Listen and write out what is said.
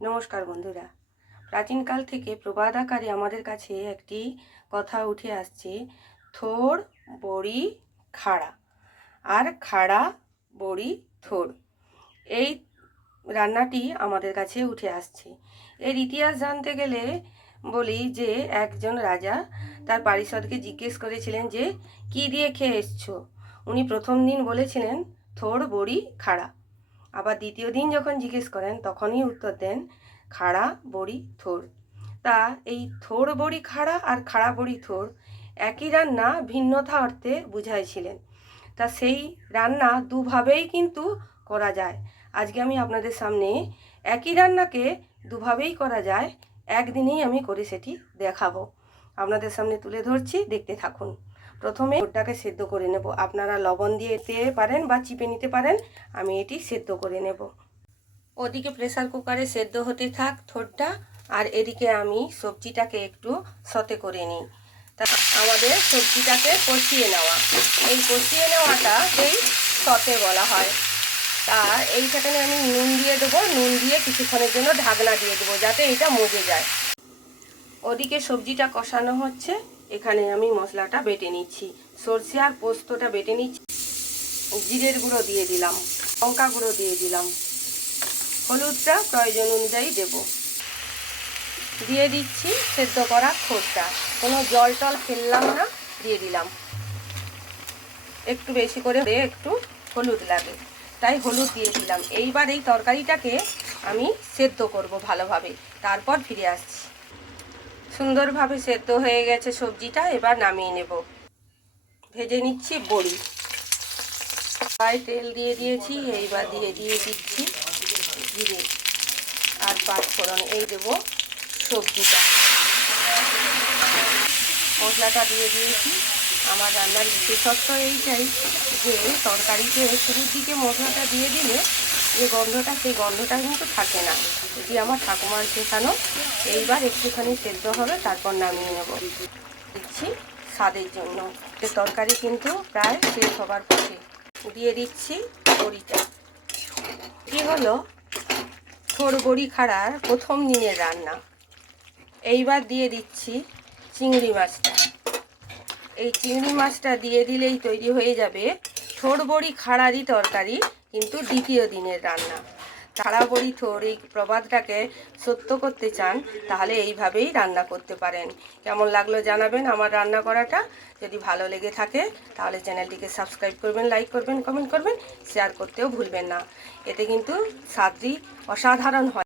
নমস্কার বন্ধুরা। প্রাচীনকাল থেকে প্রবাদ আকারে আমাদের কাছে একটি কথা উঠে আসছে, থোড় বড়ি খাড়া আর খাড়া বড়ি থোড়। এই রান্নাটি আমাদের কাছে উঠে আসছে। এর ইতিহাস জানতে গেলে বলি যে একজন রাজা তার পারিষদকে জিজ্ঞেস করেছিলেন যে কি দিয়ে খেয়ে এসছো। উনি প্রথম দিন বলেছিলেন থোড় বড়ি খাড়া। আবার দ্বিতীয় দিন যখন জিজ্ঞেস করেন তখনই উত্তর দেন খাড়া বড়ি থোড়। তা এই থোড় বড়ি খাড়া আর খাড়া বড়ি থোড় একই রান্না ভিন্নতা অর্থে বুঝাইছিলেন। তা সেই রান্না দুভাবেই কিন্তু করা যায়। আজকে আমি আপনাদের সামনে একই রান্নাকে দুভাবেই করা যায়, একদিনেই আমি করে সেটি দেখাবো। আপনাদের সামনে তুলে ধরছি, দেখতে থাকুন। প্রথমে থোড়টাকে সেদ্ধ করে নেব। আপনারা লবণ দিয়ে দিতে পারেন বা চিপে নিতে পারেন। আমি এটি সেদ্ধ করে নেব। ওদিকে প্রেসার কুকারে সেদ্ধ হতে থাক থোড়টা, আর এদিকে আমি সবজিটাকে একটু সতে করে নিই। তা আমাদের সবজিটাকে কষিয়ে নেওয়া, এই কষিয়ে নেওয়াটাকেই সতে বলা হয়। তা এইখানে আমি নুন দিয়ে দেবো, নুন দিয়ে কিছুক্ষণের জন্য ঢাকনা দিয়ে দেবো যাতে এটা মজে যায়। ওদিকে সবজিটা কষানো হচ্ছে, এখানে আমি মশলাটা বেটে নিচ্ছি। সরষে আর পোস্তটা বেটে নিচ্ছি। জিরের গুঁড়ো দিয়ে দিলাম, লঙ্কা গুঁড়ো দিয়ে দিলাম, হলুদটা প্রয়োজন অনুযায়ী দেব। দিয়ে দিচ্ছি সেদ্ধ করা থোড়টা, কোনো জল টল ফেললাম না, দিয়ে দিলাম। একটু বেশি করে একটু হলুদ লাগে তাই হলুদ দিয়ে দিলাম। এইবার এই তরকারিটাকে আমি সেদ্ধ করব ভালোভাবে, তারপর ফিরে আসছি। সুন্দরভাবে সেদ্ধ হয়ে গেছে সবজিটা, এবার নামিয়ে নেব। ভেজে নিচ্ছি বড়ি। প্রায় তেল দিয়ে দিয়েছি, এইবার দিয়ে দিচ্ছি জিরে আর পাঁচফোড়ন। এই দেবো সবজিটা, মশলাটা দিয়ে দিয়েছি। আমার রান্নার বিশেষত্ব এইটাই যে তরকারিতে শুরুর দিকে মশলাটা দিয়ে দিলে যে গন্ধটা, সেই গন্ধটা কিন্তু থাকে না। এটি আমার ঠাকুমার শেখানো। এইবার একটুখানি সেদ্ধ হবে, তারপর নামিয়ে নেব। দিচ্ছি স্বাদের জন্য। তরকারি কিন্তু প্রায় শেষ হবার পথে। দিয়ে দিচ্ছি বড়িটা। কি হলো থোড় বড়ি খাড়ার প্রথম দিনের রান্না। এইবার দিয়ে দিচ্ছি চিংড়ি মাছটা। এই চিংড়ি মাছটা দিয়ে দিলেই তৈরি হয়ে যাবে থোড় বড়ি খাড়ারই তরকারি, কিন্তু দ্বিতীয় দিনের রান্না। খাড়া বড়ি থোড় এই প্রবাদটাকে সত্য করতে চান তাহলে এইভাবেই রান্না করতে পারেন। কেমন লাগলো জানাবেন আমার রান্না করাটা। যদি ভালো লেগে থাকে তাহলে চ্যানেলটিকে সাবস্ক্রাইব করবেন, লাইক করবেন, কমেন্ট করবেন, শেয়ার করতেও ভুলবেন না। এতে কিন্তু স্বাদটি অসাধারণ হয়।